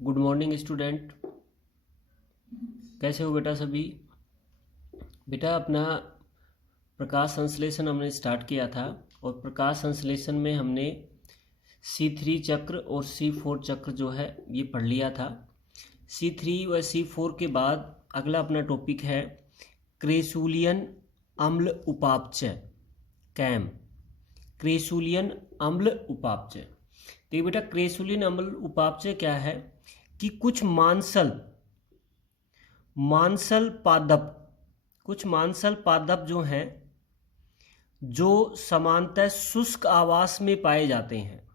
Good morning student. कैसे हो बेटा सभी? बेटा अपना प्रकाश संश्लेषण हमने स्टार्ट किया था और प्रकाश संश्लेषण में हमने C3 चक्र और C4 चक्र जो है ये पढ़ लिया था। C3 व C4 के बाद अगला अपना टॉपिक है क्रेसुलियन अम्ल उपापचय, कैम। क्रेसुलियन अम्ल उपापचय। तो ये बेटा क्रेसुलियन अम्ल उपापचय क्या है कि कुछ मांसल पादप जो हैं जो सामान्यतः शुष्क आवास में पाए जाते हैं।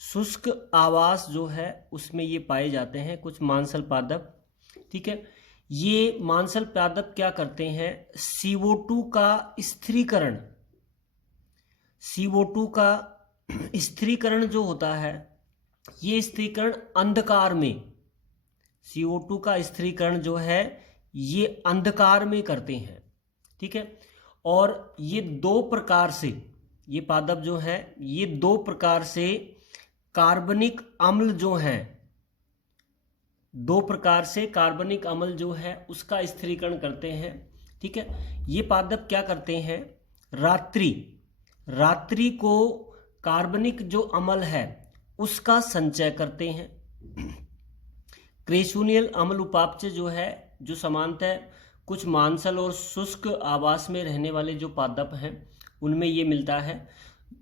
शुष्क आवास जो है उसमें ये पाए जाते हैं कुछ मांसल पादप। ठीक है, ये मांसल पादप क्या करते हैं? CO2 का स्थिरीकरण, CO2 का स्थिरीकरण जो होता है, ये स्थिरीकरण अंधकार में, CO2 का स्थिरीकरण जो है ये अंधकार में करते हैं। ठीक है, और ये दो प्रकार से, ये पादप जो है ये दो प्रकार से कार्बनिक अम्ल जो हैं, दो प्रकार से कार्बनिक अम्ल जो है उसका स्थिरीकरण करते हैं। ठीक है, ये पादप क्या करते हैं? रात्रि को कार्बनिक जो अम्ल है उसका संचय करते हैं। क्रेसुलियन अम्ल उपापचय जो है, जो सामान्यतः कुछ मांसल और शुष्क आवास में रहने वाले जो पादप हैं उनमें ये मिलता है।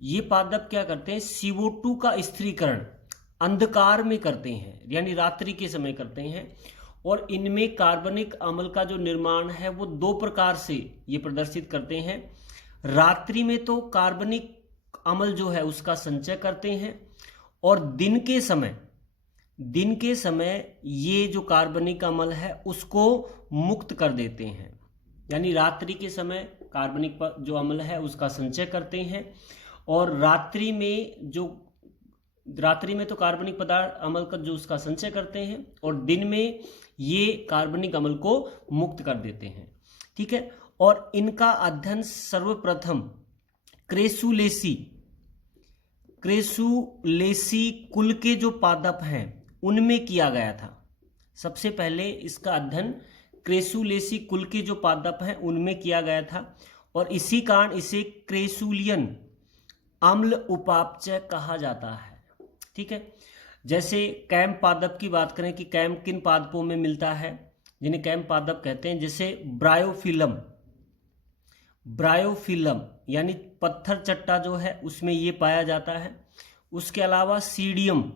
ये पादप क्या करते हैं? CO2 का स्थिरीकरण अंधकार में करते हैं, यानी रात्रि के समय करते हैं। और इनमें कार्बनिक अम्ल का जो निर्माण है वो दो प्रकार से ये प्रदर्शित करते हैं। रात्रि में तो कार्बनिक अम्ल जो है उसका संचय करते हैं, और दिन के समय ये जो कार्बनिक अम्ल है उसको मुक्त कर देते हैं। यानी रात्रि के समय कार्बनिक जो अम्ल है उसका संचय करते हैं, और रात्रि में तो कार्बनिक पदार्थ अम्ल का जो उसका संचय करते हैं, और दिन में ये कार्बनिक अम्ल को मुक्त कर देते हैं। ठीक है, और इनका अध्ययन सर्वप्रथम क्रेसुलेसी कुल के जो पादप हैं उनमें किया गया था। सबसे पहले इसका अध्ययन क्रेसुलेसी कुल के जो पादप हैं उनमें किया गया था, और इसी कारण इसे क्रेसुलियन अम्ल उपापचय कहा जाता है। ठीक है, जैसे कैम पादप की बात करें कि कैम किन पादपों में मिलता है, जिन्हें कैम पादप कहते हैं, जैसे ब्रायोफिलम यानी पत्थर चट्टा जो है उसमें ये पाया जाता है। उसके अलावा सीडियम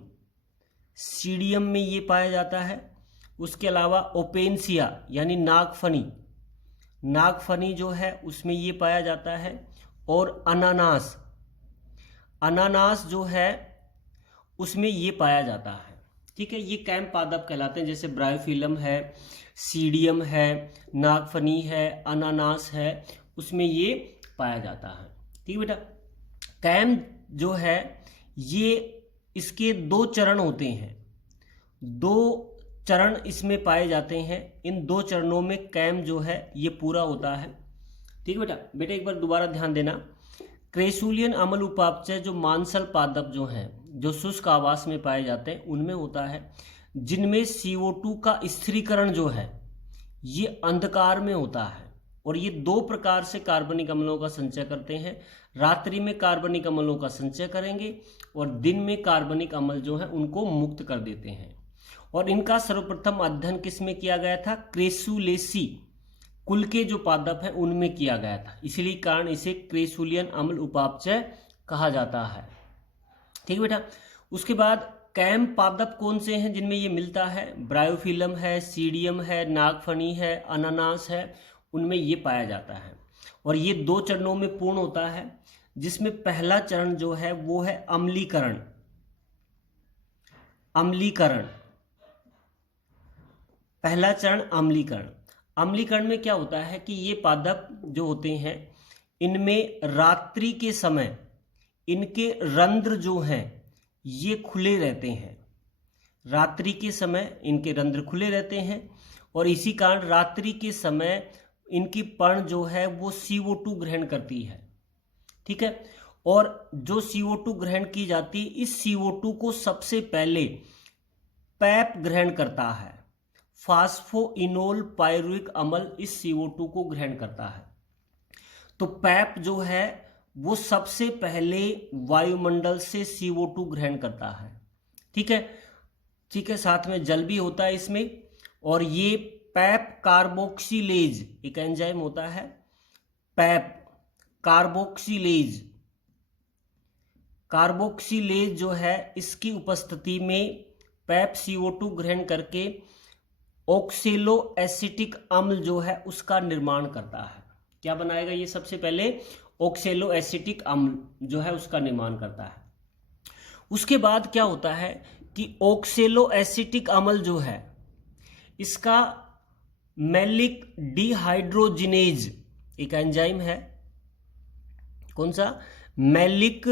में ये पाया जाता है। उसके अलावा ओपेनसिया यानी नागफनी जो है उसमें ये पाया जाता है। और अनानास जो है उसमें ये पाया जाता है। ठीक है, ये कैम पादप कहलाते हैं। जैसे ब्रायोफिलम है, सीडियम है, नागफनी है, अनानास है, उसमें ये पाया जाता है। ठीक है बेटा, कैम जो है ये इसके दो चरण होते हैं, दो चरण इसमें पाए जाते हैं। इन दो चरणों में कैम जो है ये पूरा होता है। ठीक है बेटा एक बार दोबारा ध्यान देना। क्रेसुलियन अम्ल उपापचय जो मांसल पादप जो हैं, जो शुष्क आवास में पाए जाते हैं, उनमें होता है, जिनमें CO2 का स्थिरीकरण जो है ये अंधकार में होता है। और ये दो प्रकार से कार्बनिक अम्लों का संचय करते हैं। रात्रि में कार्बनिक अम्लों का संचय करेंगे, और दिन में कार्बनिक अम्ल जो है उनको मुक्त कर देते हैं। और इनका सर्वप्रथम अध्ययन किस में किया गया था? क्रेसुलेसी कुल के जो पादप हैं उनमें किया गया था। इसीलिए कारण इसे क्रेसुलियन अम्ल उपापचय कहा जाता है। ठीक है बेटा, उसके बाद कैम पादप कौन से हैं जिनमें ये मिलता है? ब्रायोफिलम है, सीडियम है, नागफनी है, अनानास है, उनमें ये पाया जाता है। और ये दो चरणों में पूर्ण होता है, जिसमें पहला चरण जो है वो है अम्लीकरण। पहला चरण अम्लीकरण में क्या होता है कि ये पादप जो होते हैं इनमें रात्रि के समय इनके रंध्र जो हैं ये खुले रहते हैं। रात्रि के समय इनके रंध्र खुले रहते हैं, और इसी कारण रात्रि के समय इनकी पर्ण जो है वो CO2 ग्रहण करती है। ठीक है, और जो CO2 ग्रहण की जाती है, इस CO2 को सबसे पहले पैप ग्रहण करता है, फास्फोइनोल पायरुविक अम्ल इस CO2 को ग्रहण करता है। तो पैप जो है वो सबसे पहले वायुमंडल से CO2 ग्रहण करता है। ठीक है, ठीक है, साथ में जल भी होता है इसमें। और ये पैप कार्बोक्सिलेज एक एंजाइम होता है, पैप कार्बोक्सिलेज। कार्बोक्सिलेज जो है इसकी उपस्थिति में पैप CO2 ग्रहण करके ऑक्सेलो एसिटिक अम्ल जो है उसका निर्माण करता है। क्या बनाएगा ये? सबसे पहले ऑक्सेलो एसिटिक अम्ल जो है उसका निर्माण करता है। उसके बाद क्या होता है कि ऑक्सेलो एसिटिक अम्ल जो है इसका मैलिक डिहाइड्रोजिनेज एक एंजाइम है। कौन सा? मैलिक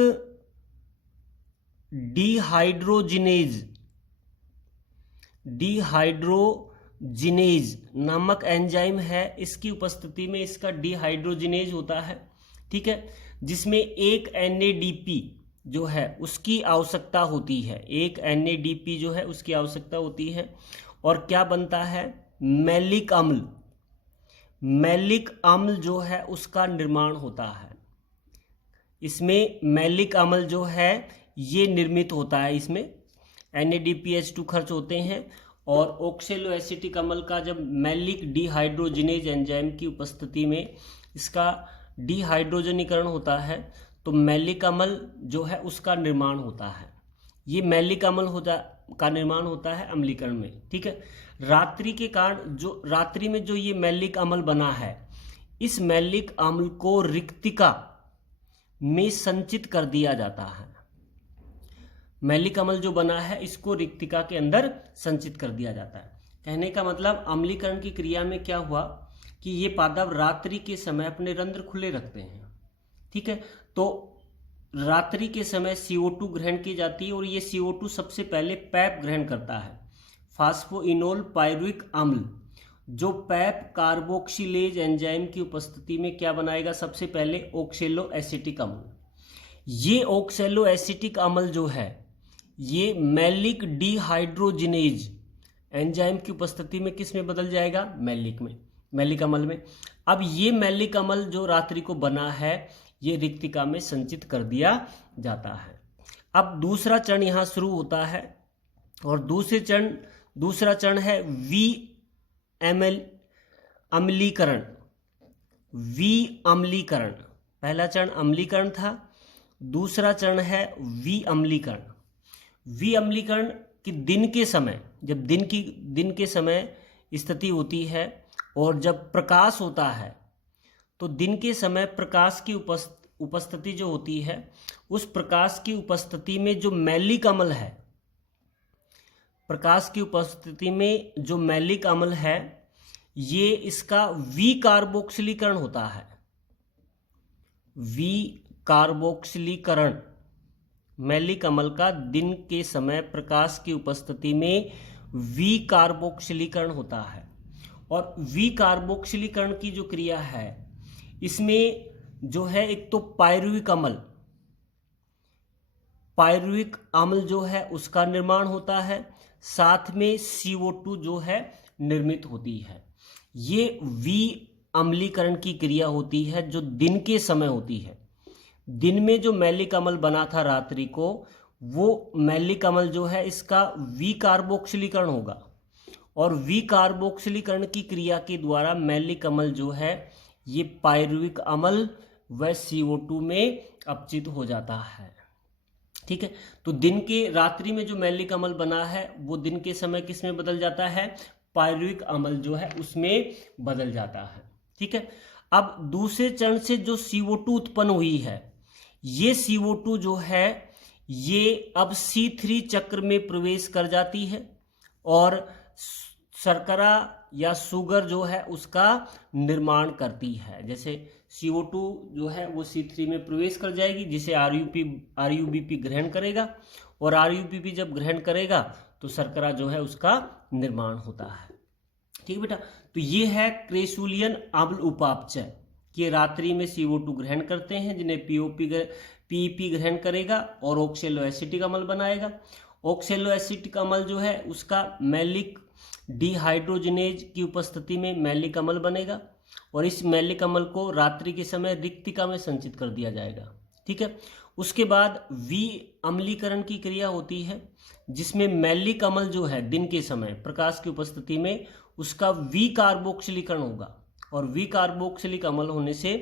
डिहाइड्रोजिनेज नामक एंजाइम है। इसकी उपस्थिति में इसका डिहाइड्रोजिनेज होता है। ठीक है, जिसमें एक NADP जो है उसकी आवश्यकता होती है, एक NADP जो है उसकी आवश्यकता होती है। और क्या बनता है? मैलिक अम्ल। मैलिक अम्ल जो है उसका निर्माण होता है। इसमें मैलिक अम्ल जो है ये निर्मित होता है। इसमें NADPH2 खर्च होते हैं और ऑक्सेलो एसिटिक अम्ल का जब मैलिक डिहाइड्रोजिनेज एंजाइम की उपस्थिति में इसका डिहाइड्रोजनीकरण होता है तो मैलिक अम्ल जो है उसका निर्माण होता है। ये मैलिक अम्ल का निर्माण होता है अम्लीकरण में। ठीक है, रात्रि के कारण जो रात्रि में जो ये मैलिक अम्ल बना है, इस मैलिक अम्ल को रिक्तिका में संचित कर दिया जाता है। मैलिक अम्ल जो बना है इसको रिक्तिका के अंदर संचित कर दिया जाता है। कहने का मतलब अम्लीकरण की क्रिया में क्या हुआ कि ये पादप रात्रि के समय अपने रंध्र खुले रखते हैं। ठीक है, तो रात्रि के समय CO2 ग्रहण की जाती है और ये CO2 सबसे पहले पैप ग्रहण करता है, फास्फोइनोल पायरुविक अम्ल, जो पैप कार्बोक्सिलेज एंजाइम की उपस्थिति में क्या बनाएगा? सबसे पहले ऑक्सेलो एसिटिक अम्ल। ये ऑक्सेलो एसिटिक अम्ल जो है ये मैलिक डिहाइड्रोजिनेज एंजाइम की उपस्थिति में किस में बदल जाएगा? मैलिक अम्ल में। अब ये मैलिक अम्ल जो रात्रि को बना है ये रिक्तिका में संचित कर दिया जाता है। अब दूसरा चरण यहाँ शुरू होता है और दूसरा चरण है अम्लीकरण। अम्लीकरण, पहला चरण अम्लीकरण था, दूसरा चरण है अम्लीकरण। अम्लीकरण कि दिन के समय, जब दिन के समय स्थिति होती है और जब प्रकाश होता है तो दिन के समय प्रकाश की उपस्थिति जो होती है, उस प्रकाश की उपस्थिति में जो मैलिक अम्ल है, प्रकाश की उपस्थिति में जो मैलिक अम्ल है ये इसका विकार्बोक्सिलीकरण होता है। विकार्बोक्सिलीकरण मैलिक अम्ल का दिन के समय प्रकाश की उपस्थिति में विकार्बोक्सिलीकरण होता है। और विकार्बोक्सिलीकरण की जो क्रिया है इसमें जो है एक तो पायरुविक अम्ल जो है उसका निर्माण होता है, साथ में CO2 जो है निर्मित होती है। ये अम्लीकरण की क्रिया होती है जो दिन के समय होती है। दिन में जो मैलिक अम्ल बना था रात्रि को, वो मैलिक अम्ल जो है इसका विकार्बोक्सिलीकरण होगा और विकार्बोक्सिलीकरण की क्रिया के द्वारा मैलिक अम्ल जो है ये पायरुविक अम्ल व CO2 में अपचित हो जाता है। ठीक है, तो दिन के रात्रि में जो मैलिक अम्ल बना है वो दिन के समय किस में बदल जाता है? पायरुविक अम्ल जो है उसमें बदल जाता है। ठीक है, अब दूसरे चरण से जो CO2 उत्पन्न हुई है, ये CO2 जो है ये अब C3 चक्र में प्रवेश कर जाती है और शर्करा या शुगर जो है उसका निर्माण करती है। जैसे CO2 जो है वो C3 में प्रवेश कर जाएगी, जिसे RUBP ग्रहण करेगा और RUBP जब ग्रहण करेगा तो शर्करा जो है उसका निर्माण होता है। ठीक है बेटा, तो ये है क्रेसुलियन अम्ल उपापचय कि रात्रि में CO2 ग्रहण करते हैं, जिन्हें PEP ग्रहण करेगा और ऑक्सेलो एसिटिक अम्ल बनाएगा। ऑक्सेलो एसिटिक अम्ल जो है उसका मैलिक डिहाइड्रोजनेज की उपस्थिति में मैलिक अम्ल बनेगा और इस मैलिक अम्ल को रात्रि के समय रिक्तिका में संचित कर दिया जाएगा। ठीक है, उसके बाद विअम्लीकरण की क्रिया होती है जिसमें मैलिक अम्ल जो है दिन के समय प्रकाश की उपस्थिति में उसका विकार्बोक्सिलीकरण होगा और विकार्बोक्सिलिक अम्ल होने से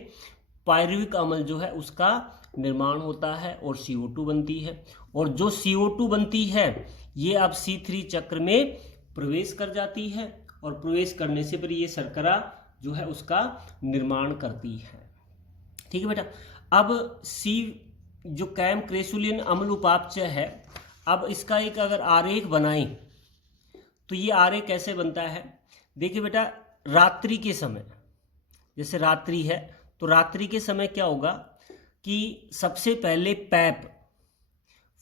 पायरुविक अम्ल जो है उसका निर्माण होता है और CO2 बनती है और जो CO2 बनती है ये अब C3 चक्र में प्रवेश कर जाती है और प्रवेश करने से फिर ये शर्करा जो है उसका निर्माण करती है। ठीक है बेटा, अब C जो कैम क्रेसुलिन अम्ल उपापचय है, अब इसका एक अगर आरेख बनाएं तो ये आरेख कैसे बनता है। देखिए बेटा, रात्रि के समय, जैसे रात्रि है तो रात्रि के समय क्या होगा कि सबसे पहले पैप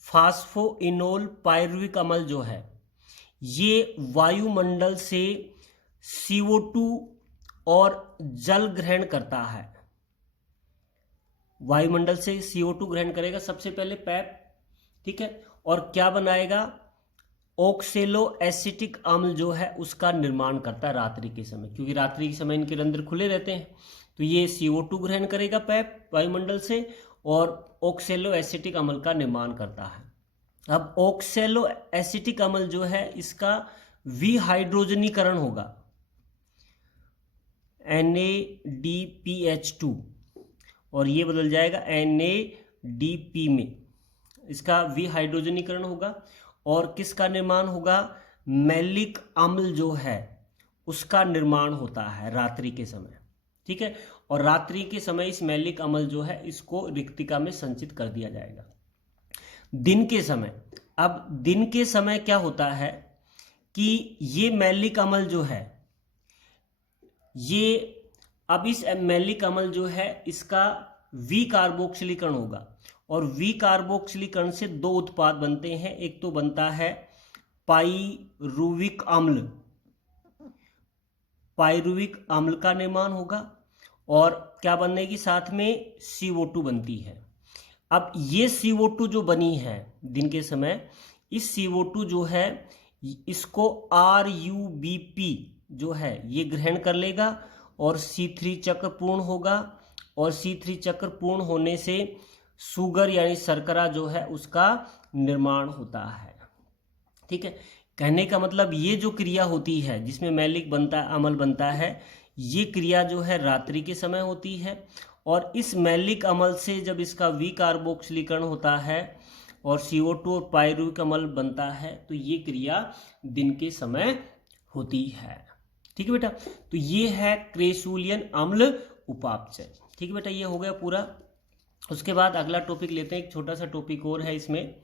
फास्फोइनोल पायरुविक अम्ल जो है ये वायुमंडल से CO2 और जल ग्रहण करता है, वायुमंडल से CO2 ग्रहण करेगा सबसे पहले पैप। ठीक है, और क्या बनाएगा, ऑक्सेलो एसिटिक अम्ल जो है उसका निर्माण करता है रात्रि के समय, क्योंकि रात्रि के समय इनके रंध्र खुले रहते हैं तो ये CO2 ग्रहण करेगा पैप वायुमंडल से और ऑक्सेलो एसिटिक अम्ल का निर्माण करता है। अब ऑक्सेलो एसिटिक अम्ल जो है इसका विहाइड्रोजनीकरण होगा NADPH2 और ये बदल जाएगा NADP में, इसका विहाइड्रोजनीकरण होगा और किसका निर्माण होगा, मैलिक अम्ल जो है उसका निर्माण होता है रात्रि के समय। ठीक है, और रात्रि के समय इस मैलिक अम्ल जो है इसको रिक्तिका में संचित कर दिया जाएगा। दिन के समय, अब दिन के समय क्या होता है कि ये मैलिक अम्ल जो है ये अब इस मैलिक अम्ल जो है इसका विकार्बोक्सिलीकरण होगा और विकार्बोक्सिलीकरण से दो उत्पाद बनते हैं। एक तो बनता है पाइरुविक अम्ल, पाइरुविक अम्ल का निर्माण होगा और क्या बनेगी, साथ में CO2 बनती है। अब ये CO2 जो बनी है दिन के समय, इस CO2 जो है इसको RUBP जो है ये ग्रहण कर लेगा और C3 चक्र पूर्ण होगा और C3 चक्र पूर्ण होने से शुगर यानी शर्करा जो है उसका निर्माण होता है। ठीक है, कहने का मतलब ये जो क्रिया होती है जिसमें मैलिक बनता है, अम्ल बनता है, ये क्रिया जो है रात्रि के समय होती है और इस मैलिक अम्ल से जब इसका विकार्बोक्सिलीकरण होता है और CO2 और पायरुविक अम्ल बनता है तो ये क्रिया दिन के समय होती है। ठीक है बेटा, तो ये है क्रेसुलियन अम्ल उपापचय। ठीक है बेटा, ये हो गया पूरा। उसके बाद अगला टॉपिक लेते हैं, एक छोटा सा टॉपिक और है इसमें,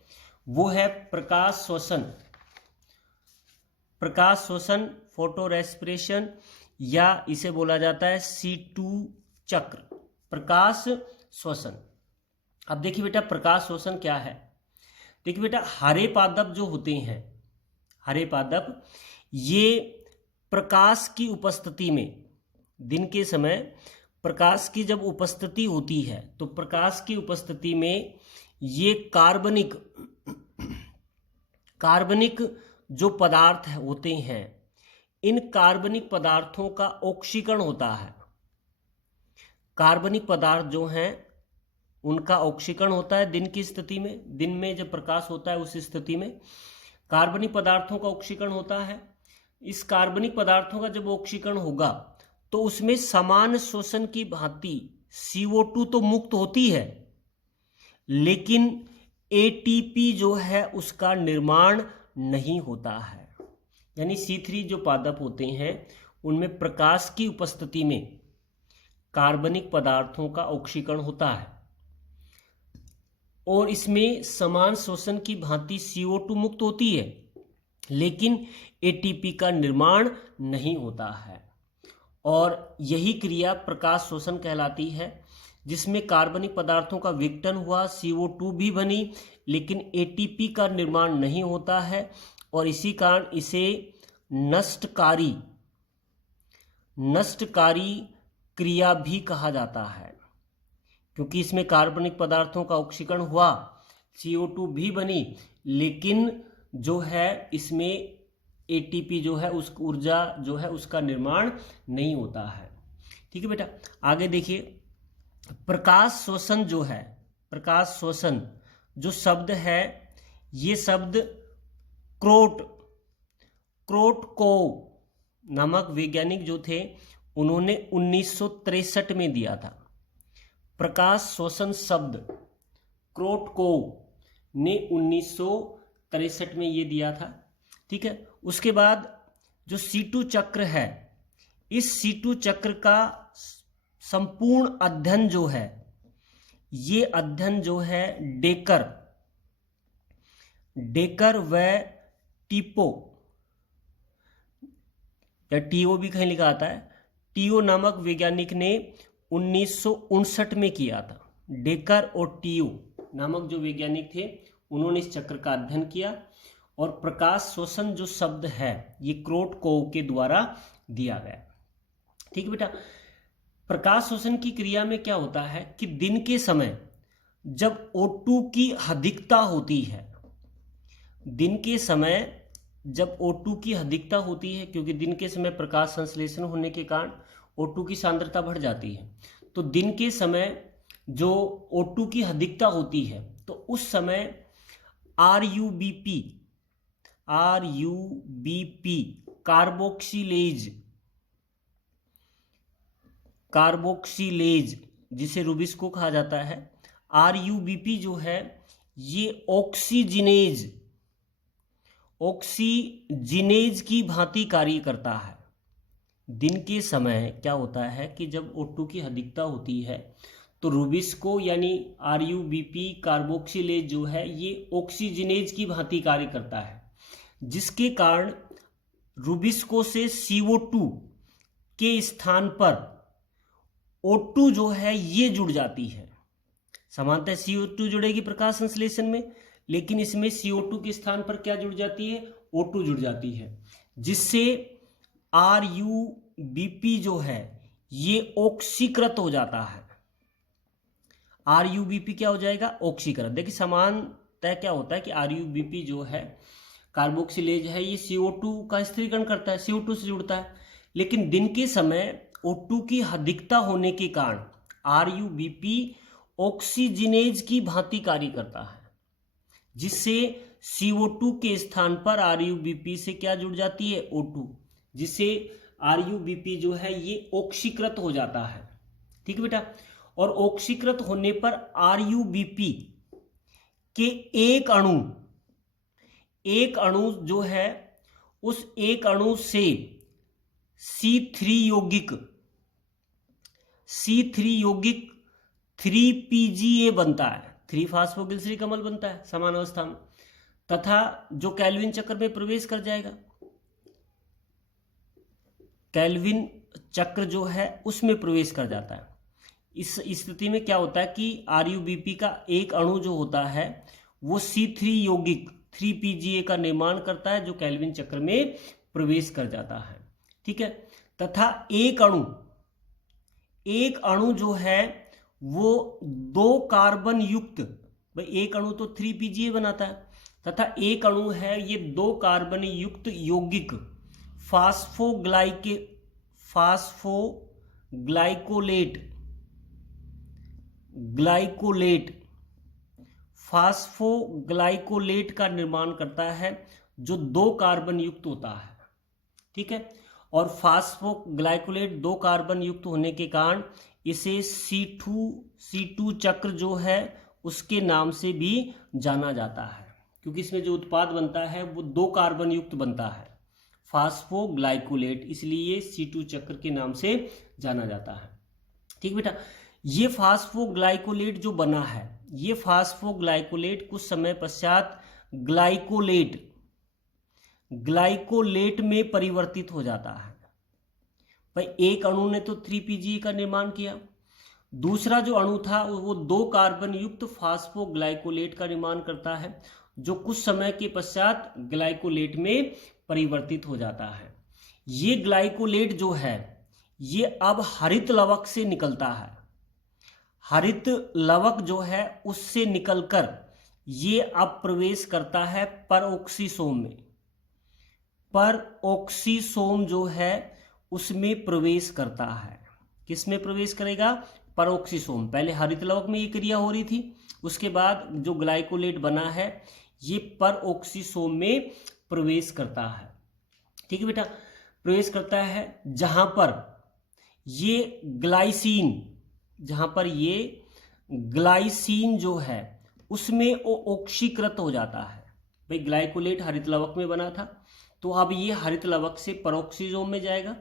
वो है प्रकाश श्वसन। प्रकाश श्वसन, फोटो रेस्पिरेशन, या इसे बोला जाता है C2 चक्र, प्रकाश श्वसन। अब देखिए बेटा, प्रकाश श्वसन क्या है। देखिए बेटा, हरे पादप जो होते हैं, हरे पादप ये प्रकाश की उपस्थिति में, दिन के समय प्रकाश की जब उपस्थिति होती है तो प्रकाश की उपस्थिति में ये कार्बनिक जो पदार्थ होते हैं, इन कार्बनिक पदार्थों का ऑक्सीकरण होता है। कार्बनिक पदार्थ जो हैं उनका ऑक्सीकरण होता है दिन की स्थिति में, दिन में जब प्रकाश होता है उस स्थिति में कार्बनिक पदार्थों का ऑक्सीकरण होता है। इस कार्बनिक पदार्थों का जब ऑक्सीकरण होगा तो उसमें समान श्वसन की भांति CO2 तो मुक्त होती है लेकिन ATP जो है उसका निर्माण नहीं होता है। यानी C3 जो पादप होते हैं उनमें प्रकाश की उपस्थिति में कार्बनिक पदार्थों का ऑक्सीकरण होता है और इसमें समान श्वसन की भांति CO2 मुक्त होती है लेकिन ATP का निर्माण नहीं होता है और यही क्रिया प्रकाश श्वसन कहलाती है, जिसमें कार्बनिक पदार्थों का विघटन हुआ, CO2 भी बनी लेकिन ATP का निर्माण नहीं होता है और इसी कारण इसे नष्टकारी क्रिया भी कहा जाता है, क्योंकि इसमें कार्बनिक पदार्थों का ऑक्सीकरण हुआ, CO2 भी बनी लेकिन जो है इसमें एटीपी जो है उस ऊर्जा जो है उसका निर्माण नहीं होता है। ठीक है बेटा, आगे देखिए, प्रकाश श्वसन जो है, प्रकाश श्वसन जो शब्द है, ये शब्द क्रोटकोव नामक वैज्ञानिक जो थे उन्होंने 1963 में दिया था। प्रकाश श्वसन शब्द क्रोटकोव ने 1963 में ये दिया था। ठीक है, उसके बाद जो C2 चक्र है, इस C2 चक्र का संपूर्ण अध्ययन जो है, ये अध्ययन जो है डेकर व टीपो या टीओ भी कहीं लिखा आता है, टीओ नामक वैज्ञानिक ने 1959 में किया था। डेकर और टीओ नामक जो वैज्ञानिक थे उन्होंने इस चक्र का अध्ययन किया और प्रकाश श्वसन जो शब्द है ये क्रोटकोव के द्वारा दिया गया। ठीक है बेटा, प्रकाश श्वसन की क्रिया में क्या होता है कि दिन के समय जब O2 की अधिकता होती है, दिन के समय जब O2 की अधिकता होती है, क्योंकि दिन के समय प्रकाश संश्लेषण होने के कारण O2 की सांद्रता बढ़ जाती है, तो दिन के समय जो O2 की अधिकता होती है तो उस समय RUBP कार्बोक्सिलेज जिसे रूबिस को कहा जाता है, RUBP जो है ये ऑक्सीजिनेज की भांति कार्य करता है। दिन के समय क्या होता है कि जब O2 की अधिकता होती है तो रूबिस्को यानी RUBP कार्बोक्सिलेज जो है ये ऑक्सीजिनेज की भांति कार्य करता है, जिसके कारण रूबिस्को से CO2 के स्थान पर O2 जो है ये जुड़ जाती है। सामान्यतः CO2 जुड़ेगी प्रकाश संश्लेषण में, लेकिन इसमें CO2 के स्थान पर क्या जुड़ जाती है, O2 जुड़ जाती है, जिससे RUBP जो है ये ऑक्सीकृत हो जाता है। RUBP क्या हो जाएगा, ऑक्सीकृत। देखिए सामान्यतः क्या होता है कि RUBP जो है कार्बोक्सिलेज है ये CO2 का स्थिरीकरण करता है, CO2 से जुड़ता है, लेकिन दिन के समय O2 की अधिकता होने के कारण RUBP ऑक्सीजिनेज की भांति कार्य करता है, जिससे CO2 के स्थान पर RUBP से क्या जुड़ जाती है, O2, जिससे RUBP जो है ये ऑक्सीकृत हो जाता है। ठीक है बेटा, और ऑक्सीकृत होने पर RUBP के एक अणु जो है उस एक अणु से C3 यौगिक 3PGA बनता है, 3-फॉस्फोग्लिसरीन अम्ल बनता है समान अवस्था में, तथा जो केल्विन चक्र में प्रवेश कर जाएगा। केल्विन चक्र जो है उसमें प्रवेश कर जाता है। इस स्थिति में क्या होता है कि RUBP का एक अणु जो होता है वो C3 यौगिक 3PGA का निर्माण करता है, जो केल्विन चक्र में प्रवेश कर जाता है। ठीक है, तथा एक अणु जो है वो 2 कार्बन युक्त, भाई एक अणु तो 3PGA बनाता है, तथा एक अणु है ये 2 कार्बन युक्त यौगिक फास्फोग्लाइकोलेट का निर्माण करता है, जो 2 कार्बन युक्त होता है। ठीक है, और फास्फोग्लाइकोलेट 2 कार्बन युक्त होने के कारण इसे C2 चक्र जो है उसके नाम से भी जाना जाता है, क्योंकि इसमें जो उत्पाद बनता है वो 2 कार्बन युक्त बनता है, फास्फोग्लाइकोलेट, इसलिए C2 चक्र के नाम से जाना जाता है। ठीक बेटा, ये फास्फोग्लाइकोलेट जो बना है, ये फास्फोग्लाइकोलेट कुछ समय पश्चात ग्लाइकोलेट में परिवर्तित हो जाता है। भाई एक अणु ने तो 3PGA का निर्माण किया, दूसरा जो अणु था वो 2 कार्बन युक्त फास्फोग्लाइकोलेट का निर्माण करता है, जो कुछ समय के पश्चात ग्लाइकोलेट में परिवर्तित हो जाता है। ये ग्लाइकोलेट जो है ये अब हरित लवक से निकलता है, हरित लवक जो है उससे निकलकर ये अब प्रवेश करता है परऑक्सीसोम में। परऑक्सीसोम जो है उसमें प्रवेश करता है। किस में प्रवेश करेगा? परऑक्सीसोम। पहले हरित लवक में ये क्रिया हो रही थी, उसके बाद जो ग्लाइकोलेट बना है ये परऑक्सीसोम में प्रवेश करता है। ठीक है बेटा, प्रवेश करता है जहां पर ये ग्लाइसीन जो है उसमें वो ऑक्सीकृत हो जाता है। भाई ग्लाइकोलेट हरित लवक में बना था, तो अब ये हरित लवक से परऑक्सीसोम में जाएगा।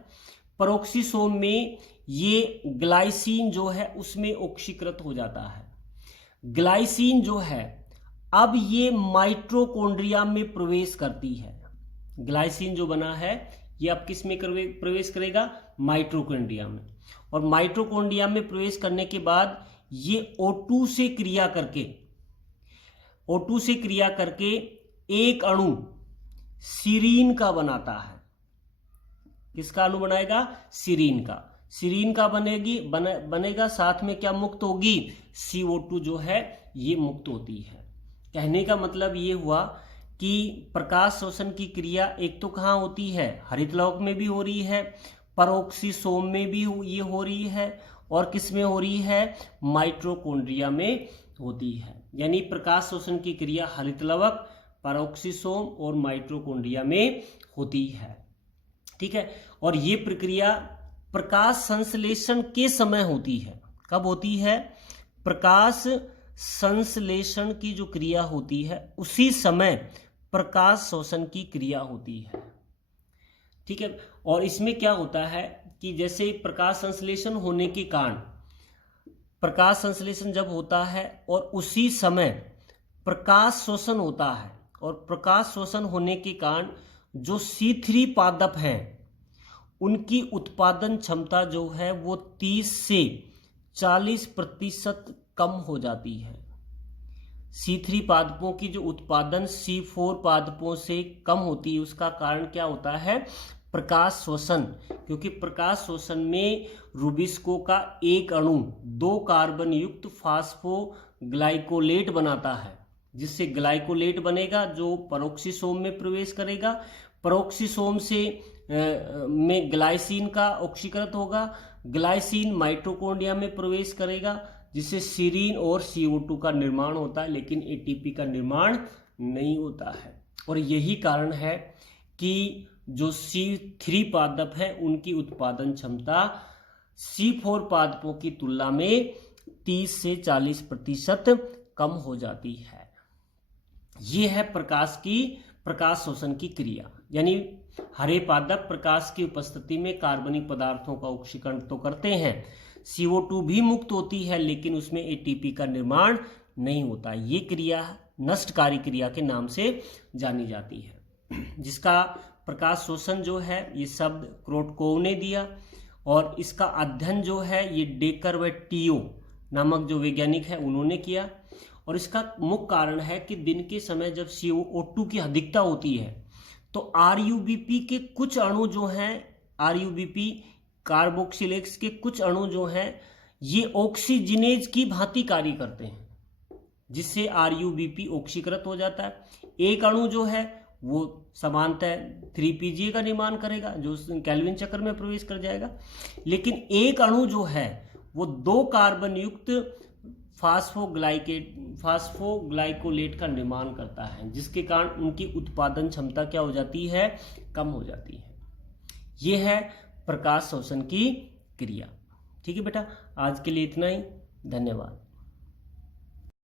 परऑक्सीसोम में ये ग्लाइसीन जो है उसमें ऑक्सीकृत हो जाता है। ग्लाइसीन जो है अब ये माइटोकॉन्ड्रिया में प्रवेश करती है। ग्लाइसीन जो बना है ये अब किस में प्रवेश करेगा? माइटोकॉन्ड्रिया में। और माइटोकॉन्ड्रिया में प्रवेश करने के बाद ये O2 से क्रिया करके एक अणु सीरीन का बनाता है। किसका अणु बनाएगा? सीरीन का बनेगा। साथ में क्या मुक्त होगी? CO2 जो है ये मुक्त होती है। कहने का मतलब ये हुआ कि प्रकाश शोषण की क्रिया एक तो कहाँ होती है? हरित लवक में भी हो रही है, परऑक्सीसोम में भी ये हो रही है, और किस में हो रही है? माइटोकॉन्ड्रिया में होती है। यानी प्रकाश शोषण की क्रिया हरित लवक, परऑक्सीसोम और माइटोकॉन्ड्रिया में होती है। ठीक है, और ये प्रक्रिया प्रकाश संश्लेषण के समय होती है। कब होती है? प्रकाश संश्लेषण की जो क्रिया होती है उसी समय प्रकाश शोषण की क्रिया होती है। ठीक है, और इसमें क्या होता है कि जैसे प्रकाश संश्लेषण होने के कारण, प्रकाश संश्लेषण जब होता है और उसी समय प्रकाश शोषण होता है, और प्रकाश शोषण होने के कारण जो C3 पादप हैं उनकी उत्पादन क्षमता जो है वो 30 से 40% कम हो जाती है। C3 पादपों की जो उत्पादन C4 पादपों से कम होती है, उसका कारण क्या होता है? प्रकाश शोषण। क्योंकि प्रकाश शोषण में रुबिस्को का एक अणु 2 कार्बन युक्त फास्फोग्लाइकोलेट बनाता है, जिससे ग्लाइकोलेट बनेगा जो परऑक्सीसोम में प्रवेश करेगा। परऑक्सीसोम से में ग्लाइसीन का ऑक्सीकृत होगा, ग्लाइसीन माइटोकॉन्ड्रिया में प्रवेश करेगा, जिससे सीरीन और CO2 का निर्माण होता है, लेकिन ATP का निर्माण नहीं होता है। और यही कारण है कि जो C3 पादप है उनकी उत्पादन क्षमता C4 पादपों की तुलना में 30 से 40% कम हो जाती है। ये है प्रकाश शोषण की क्रिया। यानी हरे पादप प्रकाश की उपस्थिति में कार्बनिक पदार्थों का ऑक्सीकरण तो करते हैं, CO2 भी मुक्त होती है, लेकिन उसमें ATP का निर्माण नहीं होता। ये क्रिया नष्टकारी क्रिया के नाम से जानी जाती है, जिसका प्रकाश शोषण जो है ये शब्द क्रोटकोव ने दिया, और इसका अध्ययन जो है ये डेकर व टीओ नामक जो वैज्ञानिक है उन्होंने किया। और इसका मुख्य कारण है कि दिन के समय जब CO2 की अधिकता होती है तो RUBP के कुछ अणु जो हैं, RUBP कार्बोक्सिलेज के कुछ अणु जो हैं ये ऑक्सीजनेज की भांति कार्य करते हैं, जिससे RUBP ऑक्सीकृत हो जाता है। एक अणु जो है वो समानतः 3PGA का निर्माण करेगा, जो केल्विन चक्र में प्रवेश कर जाएगा, लेकिन एक अणु जो है वो 2 कार्बन युक्त फास्फोग्लाइकोलेट का निर्माण करता है, जिसके कारण उनकी उत्पादन क्षमता क्या हो जाती है? कम हो जाती है। यह है प्रकाश शोषण की क्रिया। ठीक है बेटा, आज के लिए इतना ही। धन्यवाद।